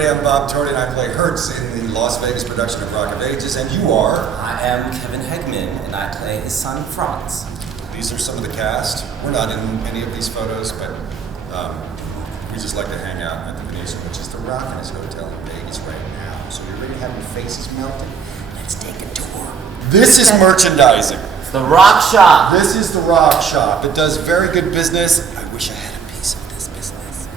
everybody, I'm Bob Torty and I play Hertz in the Las Vegas production of Rock of Ages, and you are? I am Kevin Hegman and I play his son Franz. These are some of the cast. We're not in any of these photos, but we just like to hang out at the Venetian, which is the rockinest hotel in Vegas right now. So you're ready to have your faces melted? Let's take a tour. This is merchandising. It's the Rock Shop. This is the Rock Shop. It does very good business. I wish I had a piece of this business.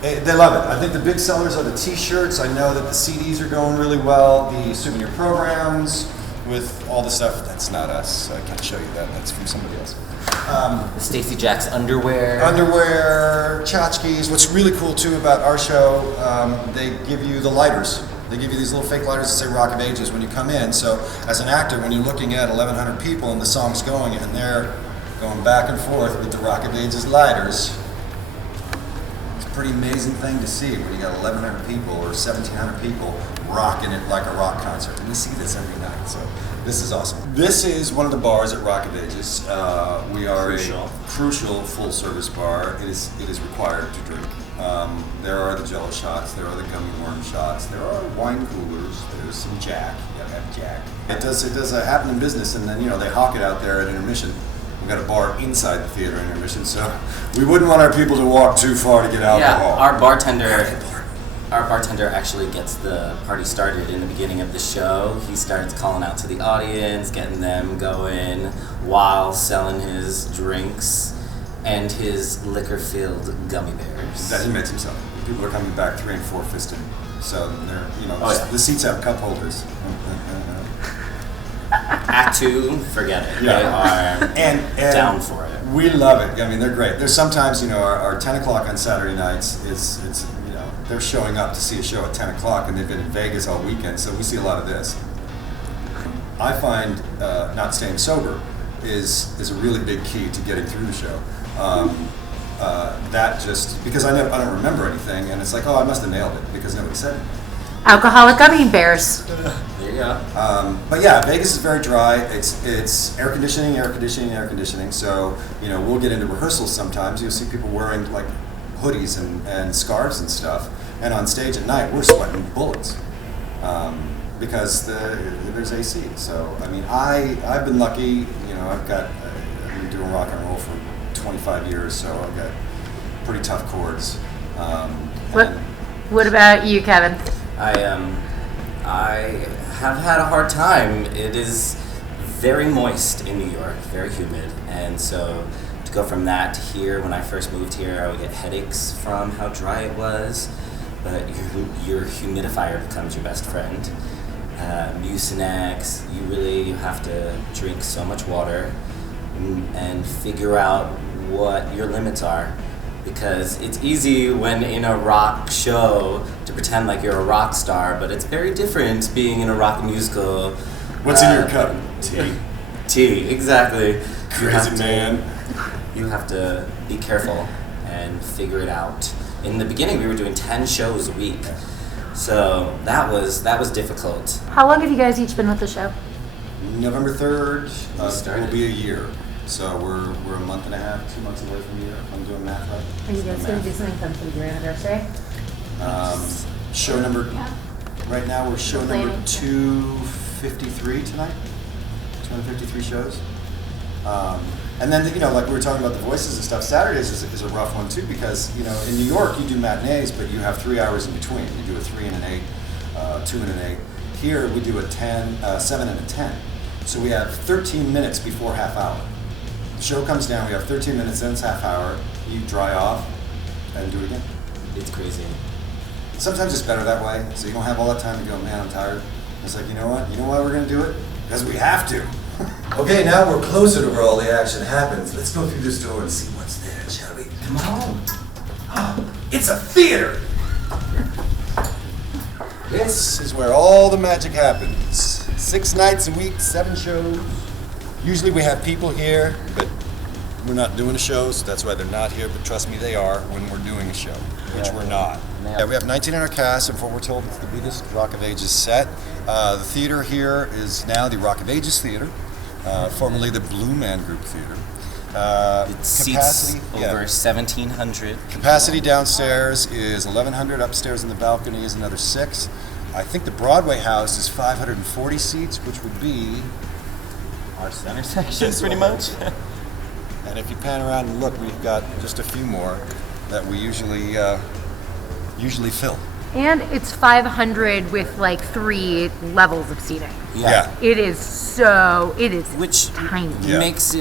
They love it. I think the big sellers are the t-shirts. I know that the CDs are going really well. The souvenir programs with all the stuff. That's not us. So I can't show you that. That's from somebody else. Stacey Jack's underwear. Underwear, tchotchkes. What's really cool too about our show, they give you the lighters. They give you these little fake lighters that say Rock of Ages when you come in. So as an actor, when you're looking at 1,100 people and the song's going and they're going back and forth with the Rock of Ages lighters, it's a pretty amazing thing to see when you got 1,100 people or 1,700 people rocking it like a rock concert. And we see this every night, so this is awesome. This is one of the bars at Rock of Ages. We are a crucial full-service bar. It is required to drink. There are the Jello shots, there are the gummy worm shots, there are wine coolers, there's some Jack. You gotta have Jack. It does happen in business, and then they hawk it out there at intermission. We've got a bar inside the theater at intermission, so we wouldn't want our people to walk too far to get alcohol. Yeah, our bartender actually gets the party started in the beginning of the show. He starts calling out to the audience, getting them going while selling his drinks and his liquor-filled gummy bears. That he makes himself. People are coming back 3 and 4 fisted, so they're the seats have cup holders. Act 2, forget it. Yeah. They are down for it. We love it. I mean, they're great. There's sometimes our 10 o'clock on Saturday nights. It's they're showing up to see a show at 10 o'clock, and they've been in Vegas all weekend, so we see a lot of this. I find not staying sober is a really big key to getting through the show. That just because I don't remember anything, and it's like, oh, I must have nailed it because nobody said it. Alcoholic gummy bears. There you go. But yeah, Vegas is very dry. It's air conditioning. So we'll get into rehearsals sometimes. You'll see people wearing like hoodies and scarves and stuff, and on stage at night we're sweating bullets because there's AC. So I mean, I've been lucky. I've been doing rock and roll for 25 years, so I've got pretty tough chords. What about you, Kevin? I have had a hard time. It is very moist in New York, very humid, and so to go from that to here, when I first moved here, I would get headaches from how dry it was, but your humidifier becomes your best friend. Mucinex, you have to drink so much water and figure out what your limits are, because it's easy when in a rock show to pretend like you're a rock star, but it's very different being in a rock musical. What's in your cup? Tea, exactly. Crazy man. You have to be careful and figure it out. In the beginning, we were doing 10 shows a week, so that was difficult. How long have you guys each been with the show? November 3rd will be a year. So we're a month and a half, 2 months away from a year. I'm doing math right. Are you guys going to do something fun for your anniversary? Show number. Right now we're show number 253 tonight. 253 shows. And then like we were talking about the voices and stuff. Saturdays is a rough one too because in New York you do matinees, but you have 3 hours in between. You do a 3 and an 8, 2 and an 8. Here we do a 10, 7 and a 10. So we have 13 minutes before half hour. The show comes down, we have 13 minutes, then it's half hour, you dry off, and do it again. It's crazy. Sometimes it's better that way, so you don't have all that time to go, man, I'm tired. It's like, you know what? You know why we're going to do it? Because we have to. Okay, now we're closer to where all the action happens. Let's go through this door and see what's there, shall we? Come on. Oh, it's a theater! This is where all the magic happens. 6 nights a week, 7 shows. Usually we have people here, but we're not doing a show, so that's why they're not here. But trust me, they are when we're doing a show, which we're not. Yeah, we have 19 in our cast, and for what we're told, it's the biggest Rock of Ages set. The theater here is now the Rock of Ages Theater, formerly the Blue Man Group Theater. It seats Capacity, over 1,700. Capacity downstairs is 1,100. Upstairs in the balcony is another 6. I think the Broadway house is 540 seats, which would be Our center section, pretty much. And if you pan around and look, we've got just a few more that we usually fill. And it's 500 with like 3 levels of seating. Yeah. It is Which tiny. Yeah. makes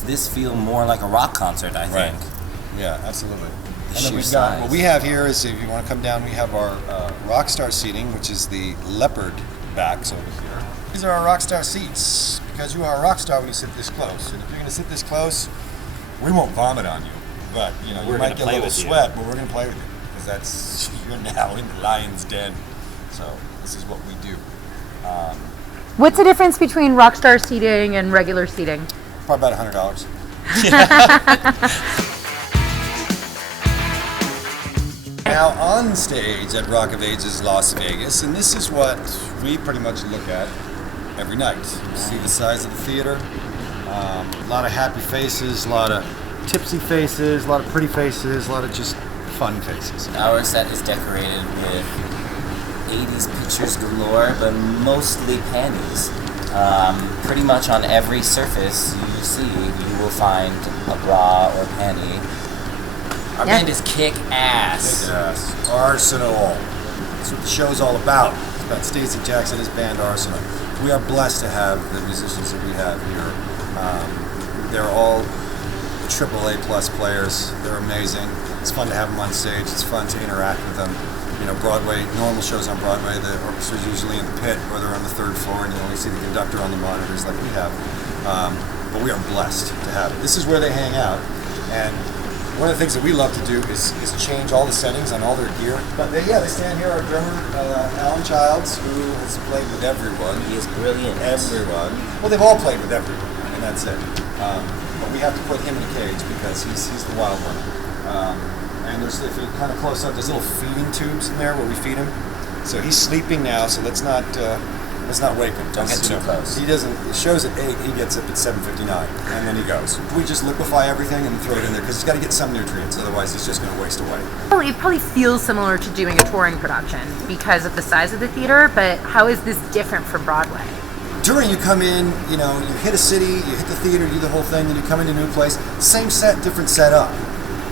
this feel more like a rock concert, I Right. think. Yeah, absolutely. And sheer then we've got, size. what we have here is, if you want to come down, we have our Rockstar seating, which is the leopard backs over here. These are our Rockstar seats, because you are a rock star when you sit this close. And if you're going to sit this close, we won't vomit on you. But, you know, We're you gonna might get a play little with you. sweat, but we're going to play with you. Because that's, you're now in the lion's den. So this is what we do. What's the difference between Rockstar seating and regular seating? Probably about $100. Now on stage at Rock of Ages Las Vegas, and this is what we pretty much look at every night. You see the size of the theater, a lot of happy faces, a lot of tipsy faces, a lot of pretty faces, a lot of just fun faces. Our set is decorated with 80s pictures galore, but mostly panties. Pretty much on every surface you see, you will find a bra or panty. Our Yeah. band is kick ass. Yes, Arsenal. That's what the show's all about. It's about Stacey Jackson, his band Arsenal. We are blessed to have the musicians that we have here. They're all AAA plus players. They're amazing. It's fun to have them on stage. It's fun to interact with them. You know, Broadway, normal shows on Broadway, the orchestra's usually in the pit or they're on the 3rd floor and you only see the conductor on the monitors like we have. But we are blessed to have it. This is where they hang out. And one of the things that we love to do is change all the settings on all their gear. But they stand here. Our drummer, Alan Childs, who has played with everyone. He is brilliant. Everyone. Well, they've all played with everyone, and that's it. But we have to put him in a cage because he's the wild one. And there's, if you kind of close up, there's little feeding tubes in there where we feed him. So he's sleeping now, so let's not wake him. Don't get You too know, close. He doesn't. The show's at 8. He gets up at 7:59, and then he goes. We just liquefy everything and throw it in there because he's got to get some nutrients. Otherwise, he's just going to waste away. Well, it probably feels similar to doing a touring production because of the size of the theater, but how is this different from Broadway? Touring, you come in, you know, you hit a city, you hit the theater, you do the whole thing, then you come into a new place. Same set, different setup.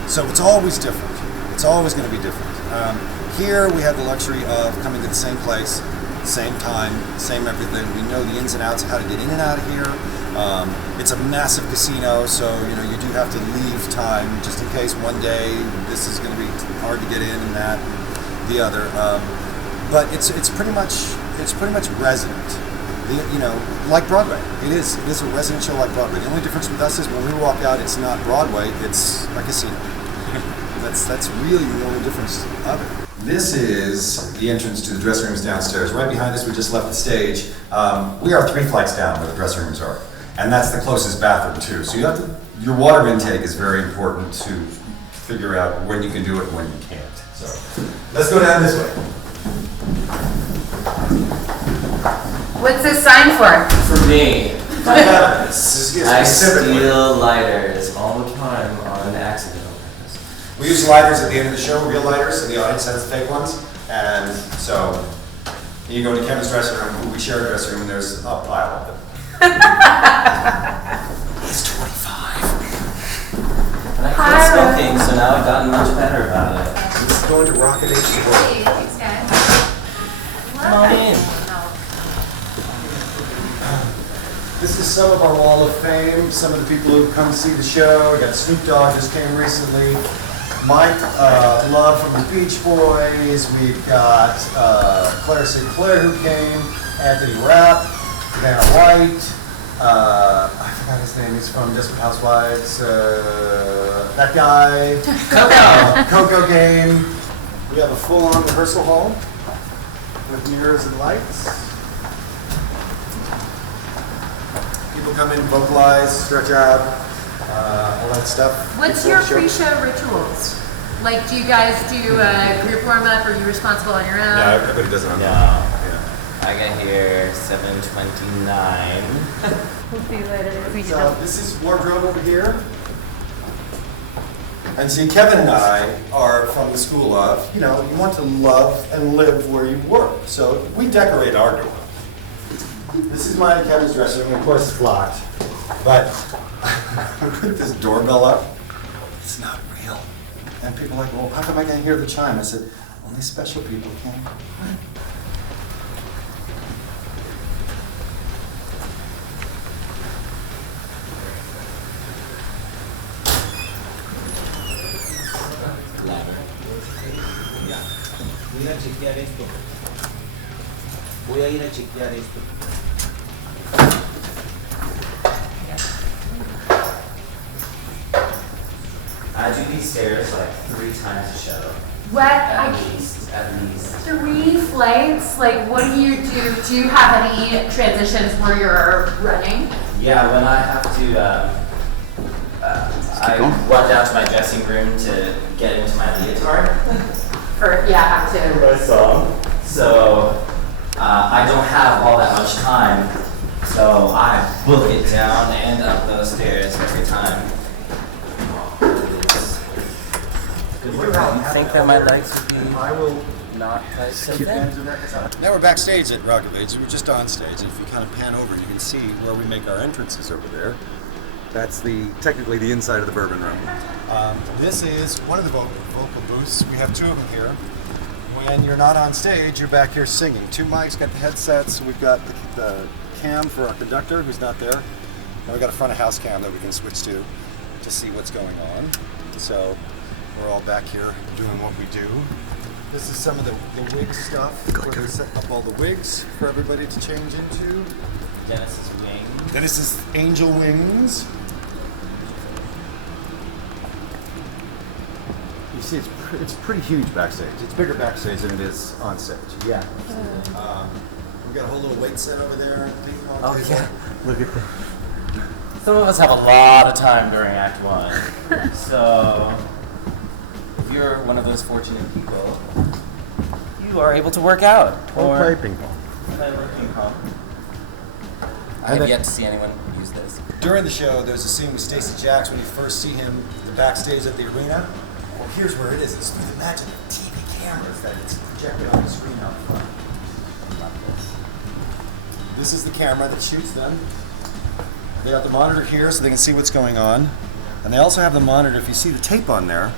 So it's always different. It's always going to be different. Here we have the luxury of coming to the same place, same time, same everything. We know the ins and outs of how to get in and out of here. It's a massive casino, so you know you do have to leave time just in case one day this is going to be hard to get in and that, and the other. But it's pretty much resident. You know, like Broadway. It is a resident show like Broadway. The only difference with us is when we walk out, it's not Broadway, it's a casino. That's really the only difference of it. This is the entrance to the dressing rooms downstairs. Right behind us, we just left the stage. We are 3 flights down where the dressing rooms are. And that's the closest bathroom too. So you have to, your water intake is very important to figure out when you can do it and when you can't. So let's go down this way. What's this sign for? For me, This is I specifically. steal lighters all the time on accident. We use lighters at the end of the show, real lighters, so the audience has fake ones. And so you go into Kevin's dressing room, we share a dressing room, and there's a pile of them. He's 25. And I quit smoking, so now I've gotten much better about it. He's going to Rock of Ages World. Thanks, guys. Come on in. This is some of our Wall of Fame, some of the people who come see the show. We got Snoop Dogg just came recently. Mike Love from the Beach Boys. We've got Claire Sinclair who came. Anthony Rapp. Vanna White. I forgot his name. He's from Desperate Housewives. That guy. Coco game. We have a full-on rehearsal hall with mirrors and lights. People come in, vocalize, stretch out, all that stuff. What's before your the show. pre-show rituals? Like, do you guys do a group warm-up? Or are you responsible on your own? Yeah, everybody does it on their No. own. Yeah. I got here 7:29. We'll see you later. So this is wardrobe over here. And see, Kevin and I are from the school of, you want to love and live where you work. So we decorate our door. This is mine and Kevin's dressing room. Of course, it's locked. But I put this doorbell up. It's not real. And people are like, well, how come I can't hear the chime? I said, only special people can. Voy a ir a chequear esto. Voy a ir a chequear esto. I do these stairs like 3 times a show. What? At least. 3 flights? Like, what do you do? Do you have any transitions where you're running? Yeah, when I have to, I run down to my dressing room to get into my leotard. Have to. My song. So, I don't have all that much time, so I book it down and up those stairs every time. I think that my legs would be not quite so thin. Now we're backstage at Rockabage. We're just on stage. And if you kind of pan over, you can see where we make our entrances over there. That's technically the inside of the bourbon room. This is one of the vocal booths. We have 2 of them here. When you're not on stage, you're back here singing. 2 mics, got the headsets. We've got the cam for our conductor, who's not there. And we've got a front of house cam that we can switch to see what's going on. So we're all back here doing what we do. This is some of the wig stuff, where they set up all the wigs for everybody to change into. Dennis's wing. Dennis's angel wings. You see, it's pretty huge backstage. It's bigger backstage than it is on stage. Yeah. We've got a whole little weight set over there. Oh yeah, look at that. Some of us have a lot of time during Act 1. So, if you're one of those fortunate people, you are able to work out. Or play ping pong. Play ping pong. I have yet to see anyone use this. During the show, there's a scene with Stacey Jacks when you first see him the backstage at the arena. Well, here's where it is. It's through the magic of TV cameras that it's projected on the screen out front. This is the camera that shoots them. They have the monitor here so they can see what's going on. And they also have the monitor, if you see the tape on there,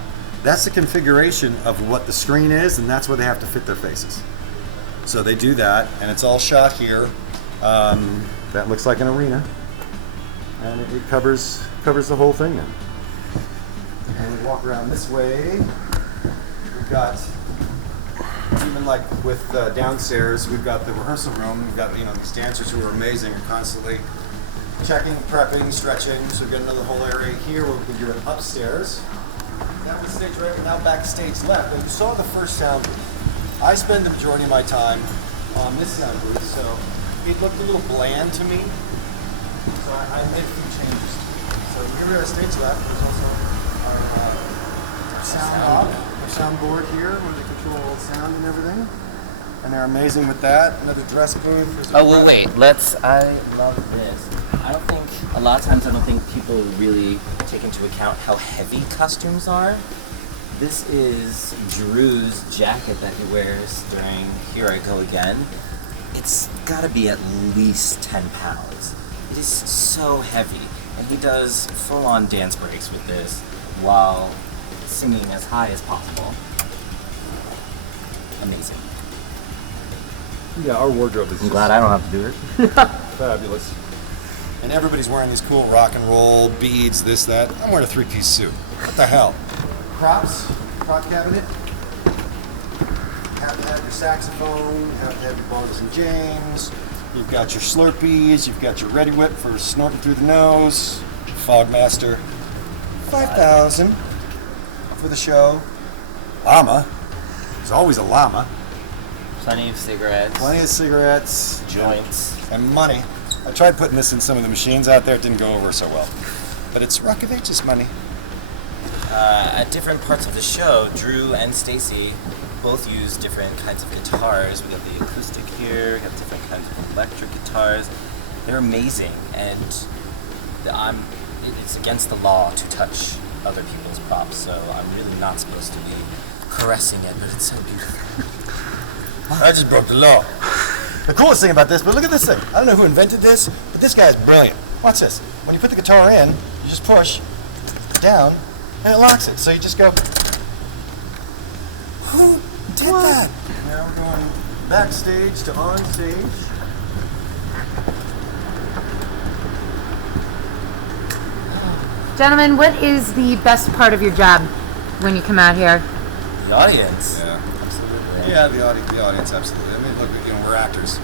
that's the configuration of what the screen is, and that's where they have to fit their faces. So they do that, and it's all shot here. That looks like an arena. And it covers the whole thing then. And we walk around this way. We've got, even like with downstairs, we've got the rehearsal room. We've got these dancers who are amazing, are constantly checking, prepping, stretching. So we've got another whole area here where we do it upstairs. That was stage right, now backstage left. And you saw the first sound booth. I spend the majority of my time on this sound booth, so it looked a little bland to me. So I made a few changes. So here we are at stage left. There's also our sound off, our soundboard here where they control all the sound and everything. And they're amazing with that. Another dress booth. Oh, well, wait. I love this. A lot of times I don't think people really take into account how heavy costumes are. This is Drew's jacket that he wears during Here I Go Again. It's gotta be at least 10 pounds. It is so heavy. And he does full-on dance breaks with this while singing as high as possible. Amazing. Yeah, our wardrobe is I'm glad I don't have to do it. fabulous. And everybody's wearing these cool rock and roll beads, this, that. I'm wearing a 3-piece suit. What the hell? Props, prop cabinet. You have to have your saxophone, you have to have your Barnes and James. You've got your Slurpees, you've got your Ready Whip for snorting through the nose. Fogmaster. 5,000 for the show. Llama. There's always a llama. Plenty of cigarettes. Plenty of cigarettes. Joints. And money. I tried putting this in some of the machines out there. It didn't go over so well. But it's Rockavage's money. At different parts of the show, Drew and Stacy both use different kinds of guitars. We got the acoustic here, we got different kinds of electric guitars. They're amazing, and it's against the law to touch other people's props, so I'm really not supposed to be caressing it, but it's so beautiful. I just broke the law. The coolest thing about this, but look at this thing. I don't know who invented this, but this guy's brilliant. Watch this. When you put the guitar in, you just push down, and it locks it. So you just go. Who did that? Now we're going backstage to on stage. Gentlemen, what is the best part of your job when you come out here? The audience. Yeah. Absolutely. Yeah, the audience, absolutely. I mean, look, we're actors.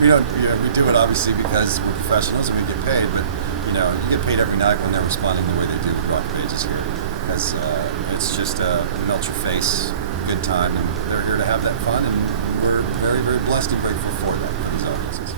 we do it obviously because we're professionals and we get paid, but you get paid every night when they're responding the way they do with Rock Pages here. Because it's just melt your face, good time, and they're here to have that fun, and we're very, very blessed and grateful for that, these audiences.